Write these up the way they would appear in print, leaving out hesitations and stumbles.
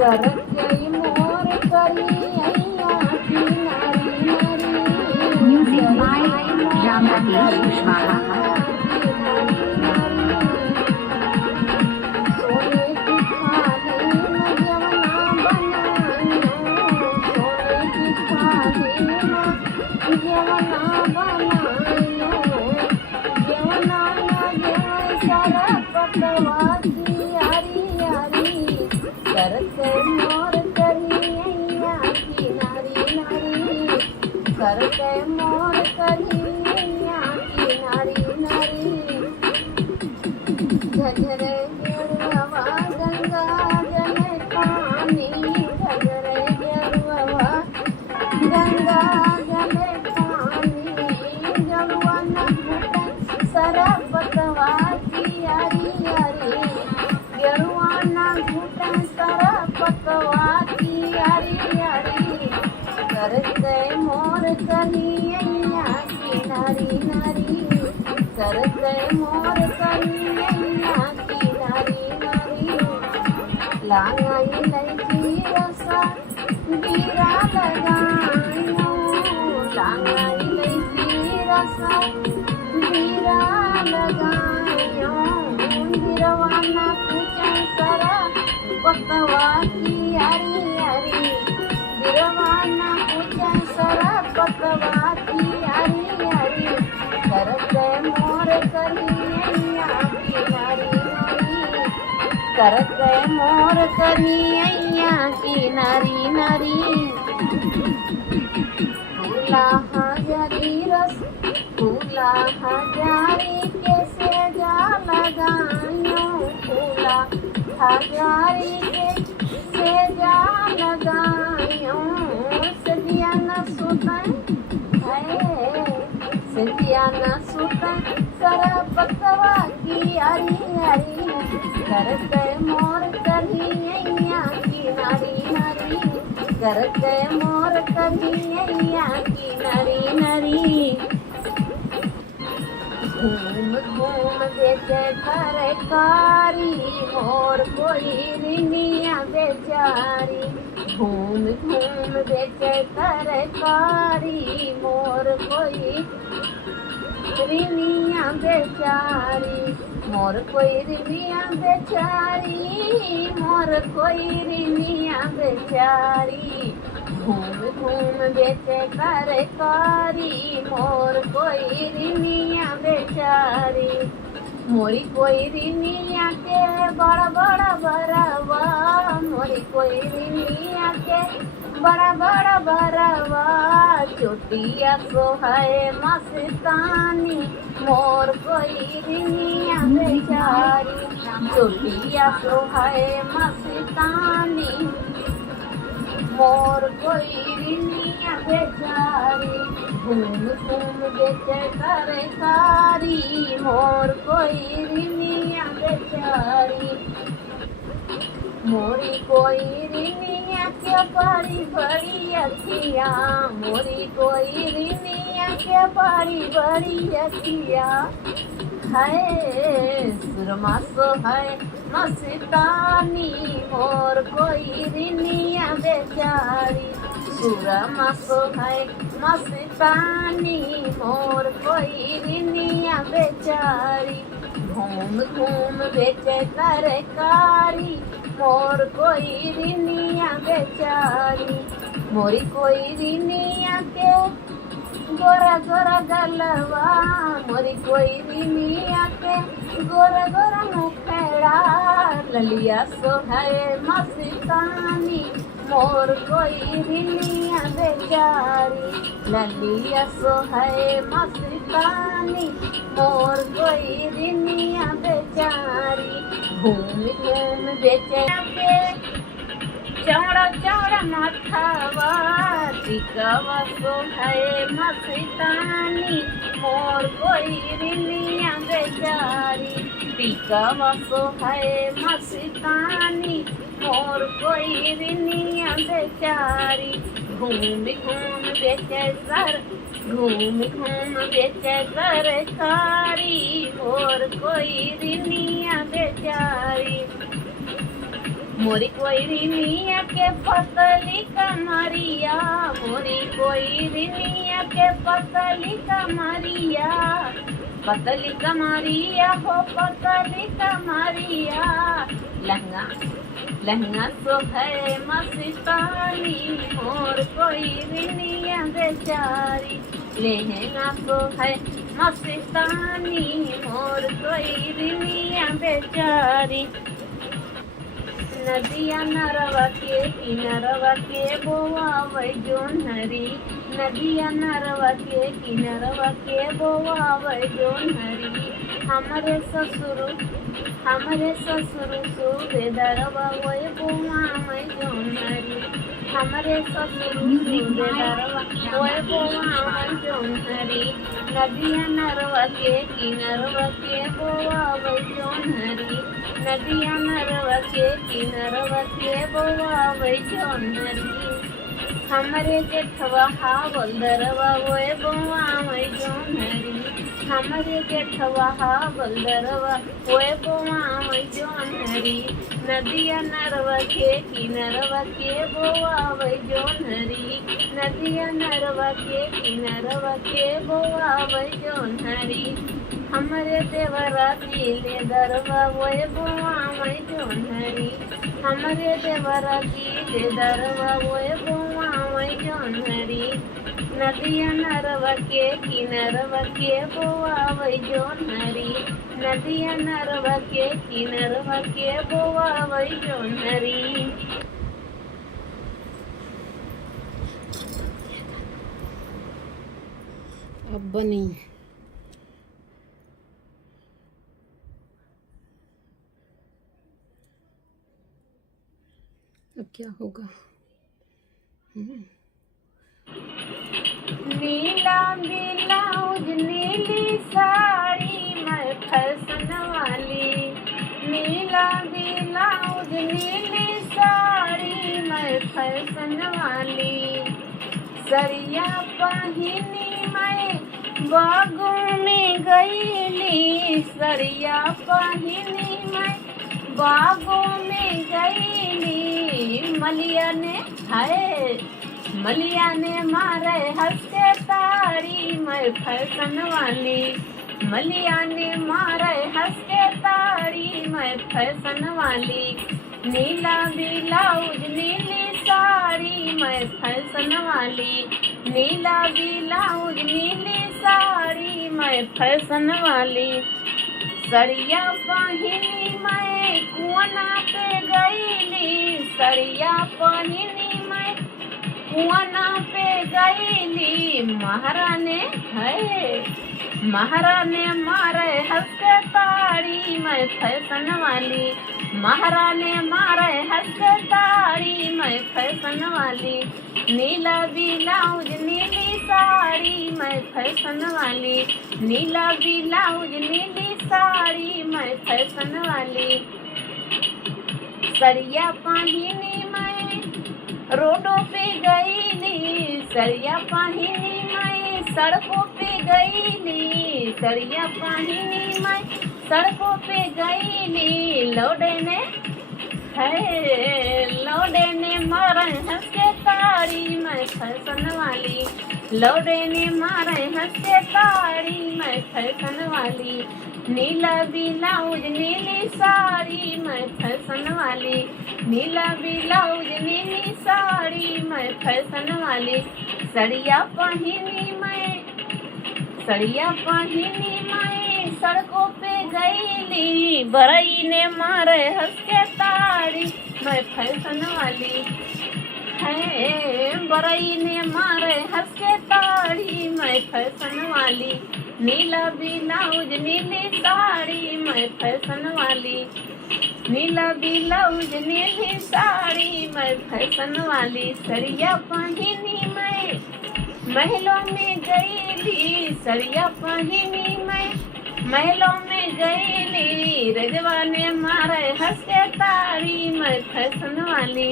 गरजई मोर करी अइया की नारी नारी Music by Ram Rakesh Kushwaha. सोने की थाली में जवना बनाइयो सोने की थाली में जवना बनाइयो जवना न सारा पतवा की यारी यारी करते मोर करी अइया की नारी नारी करते मोर करी अइया की नारी नारी झझरे गेरुआ गंगा जले पानी झझरे गेरुआ गंगा जले पानी जलवा न घुटे सरपतवा की यारी यारी गेरुआ न घुटे सरपतवा की यारी यारी करते मोर करी अइया की नारी नारी करते मोर करी अइया की नारी नारी लांगाई लैची रसा बीरा लगायो लांगाई लैची रसा बीरा लगायो बिरवाना पूछा सरा पतवा की यारी यारी बिरवाना पूछा सरा पतवा की यारी यारी करते मोर करी अइया की नारी नारी करते मोर करी अइया की नारी नारी फूला हजारी रस फूला हजारी कैसे जा लगायो फूला हजारी कैसे जा लगायो सदिया न सुतै सदिया न सुतै सरपतवा की यारी यारी करते मोर करी अइया की नारी नारी करते मोर करी अइया की नारी नारी घूम घूम बेचे तरकारी मोर कोई रिनिया बेचारी घूम घूम बेचे तरकारी मोर कोई रिनिया बेचारी मोर कोई रिनिया बेचारी मोर कोई रिनिया बेचारी घूम घूम बेचे तरकारी मोर कोई रिनिया बेचारी मोरी कोई रिनिया के बड़ा बड़ा बरवा मोरी कोई रिनिया के बड़ा बड़ा बरवा चोटिया सोहाए मस्तानी मोर कोई रिनिया बेचारी चोटिया सोहाए मस्तानी मोर कोई रिनिया बेचारी घूम घूम बेचे तरकारी मोर कोई रिनिया बेचारी मोरी कोई रिनिया के बड़ी बड़ी अखिया मोरी कोई रिनिया के बड़ी बड़ी अखिया है सुरमा सो है मस्तानी मोर कोई रिनिया बेचारी सुरमा सो है मस्तानी मोर कोई रिनिया बेचारी घूम घूम बेचे तरकारी मोर कोई रिनिया बेचारी मोरी कोई रिनिया के गोरा गोरा गलवा मोरी कोई रिनिया के गोरा गोरा मुखड़ा ललिया सोहाए मस्तानी मोर कोई रिनिया बेचारी ललिया सोहाए मस्तानी मोर कोई रिनिया बेचारी घूम घूम बेचे चौड़ा चौड़ा माथावा टिकवा सोहाए मस्तानी मोर कोई रिनिया बेचारी टिकवा सोहाए मस्तानी मोर कोई रिनिया बेचारी घूम घूम बेचे सर घूम घूम बेचे सरकारी मोर कोई रिनिया बेचारी मोरी कोई रिनिया के पतली कमरिया, मोरी कोई रिनिया के पतली कमरिया, पतली कमरिया हो पतली कमरिया। लहंगा लहंगा सोहे मस्तानी, मोर कोई रिनिया बेचारी। लहंगा सोहे मस्तानी, मोर कोई रिनिया बेचारी। नदिया नरवा के किनरवा के बोआवै जोन्हरी, नदिया नरवा के किनरवा के बोआवै जोन्हरी। हमरे ससुर सूबेदारवा वै बोआवै जोन्हरी, हमरे ससुर सूबेदारवा वै बोआवै जोन्हरी। नदिया नरवा के किनरवा के बोआवै जोन्हरी, नदिया नरवा के किनरवा के बोआवै जोन्हरी। हमरे जेठवा हावलदरवा वै बोआवै जोन्हरी, हमरे जेठवा हावलदरवा वै बोआवै जोन्हरी। नदिया नरवा के किनरवा के बोआवै जोन्हरी, नदिया नरवा के किनरवा के बोआवै जोन्हरी। हमरे देवरा दिले दरवा वै बोआवै जोन्हरी, हमरे देवरा दिले दरवा वै बोआवै जोन्हरी। नदिया नरवा के किनरवा के बोआवै जोन्हरी, नदिया नरवा के किनरवा के बोआवै जोन्हरी। अब बनी अब क्या होगा? नीला ब्लाउज नीली साड़ी मैं फैशन वाली, नीला ब्लाउज नीली साड़ी मैं फैशन वाली। सरिया पहिनी मैं बागों में गईली, सरिया पहिनी मैं बागों में गईली। मलिया ने मारे हंस के ताड़ी मैं फैशन वाली, मलिया ने मारे हंस के ताड़ी मैं फैशन वाली। नीला ब्लाउज नीली साड़ी मैं फैशन वाली, नीला ब्लाउज नीली साड़ी मैं फैशन वाली। सरिया पहिनी मैं कुआना पे गईली, सरिया पहिनी मैं कुआना पे गईली। महाराने मारे हंस के ताड़ी मैं फैशन वाली, महाराने मारे हंस के ताड़ी मैं फैशन वाली। नीला ब्लाउज नीली साड़ी मैं फैशन वाली, नीला ब्लाउज नीली साड़ी मैं फैशन वाली। सरिया पहिनी मैं रोडों पे गईली, सरिया पहिनी मैं सड़कों पे गईली, सरिया पहिनी मैं सड़कों पे गईली। लौडे ने मारे हंस के ताड़ी मैं फैशन वाली, लौडे ने मारे हंस के ताड़ी मैं फैशन वाली। नीला ब्लाउज नीली साड़ी मैं फैशन वाली, नीला ब्लाउज नीली साड़ी मैं फैशन वाली। सरिया पहिनी मैं सड़कों पे गईली, बरई ने मारे हंस के ताड़ी मैं फैशन वाली है, बरई ने मारे हंस के ताड़ी मैं फैशन वाली। नीला ब्लाउज नीली साड़ी मैं फैशन वाली, नीला ब्लाउज नीली साड़ी मैं फैशन वाली। सरिया पहिनी मैं महलों में गईली, सरिया पहिनी मैं महलों में गईली रजवा ने मारे हंस के ताड़ी मैं फैशन वाली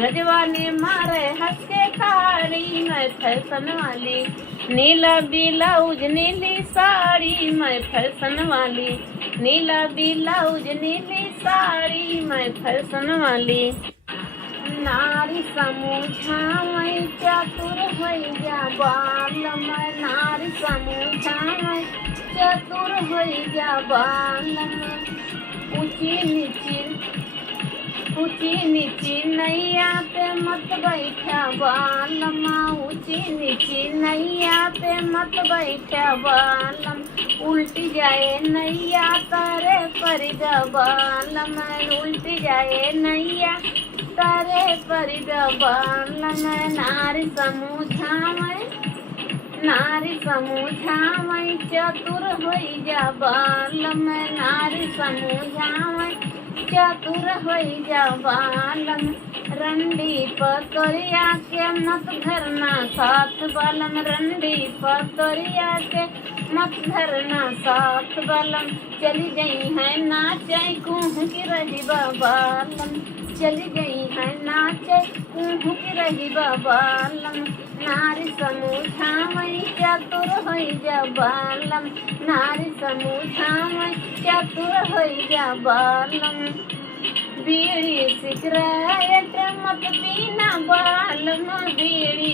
रजवा ने मारे हंस के ताड़ी मैं फैशन वाली नीला ब्लाउज नीली साड़ी मैं फैशन वाली नीला ब्लाउज नीली साड़ी मैं फैशन वाली नारी समूझावै चतुर होइ जा बालम नारी समूझावै चतुर होइ जा बालम ऊंची नीची नैया पे मत बैठा बालम ऊंची नीची नैया पे मत बैठा बालम उल्टी जाए नैया तारे पर जा बालम उल्टी जाए नैया तारे पर जा बालम नारी समूझावै चतुर होइ जा बालम नारी समूझावै चतुर होइ जा बालम रंडी पतोरिया के मत धरना साथ बालम रंडी पतोरिया के मत धरना साथ बालम चली गई है नाचे कुह की रही बालम चली गई है नाचे कुह की रही बालम नारी समूझावै चतुर होइ जा बालम नारी समूझावै चतुर होइ जा बालम बीड़ी सिगरेट मत पीना बालम बीड़ी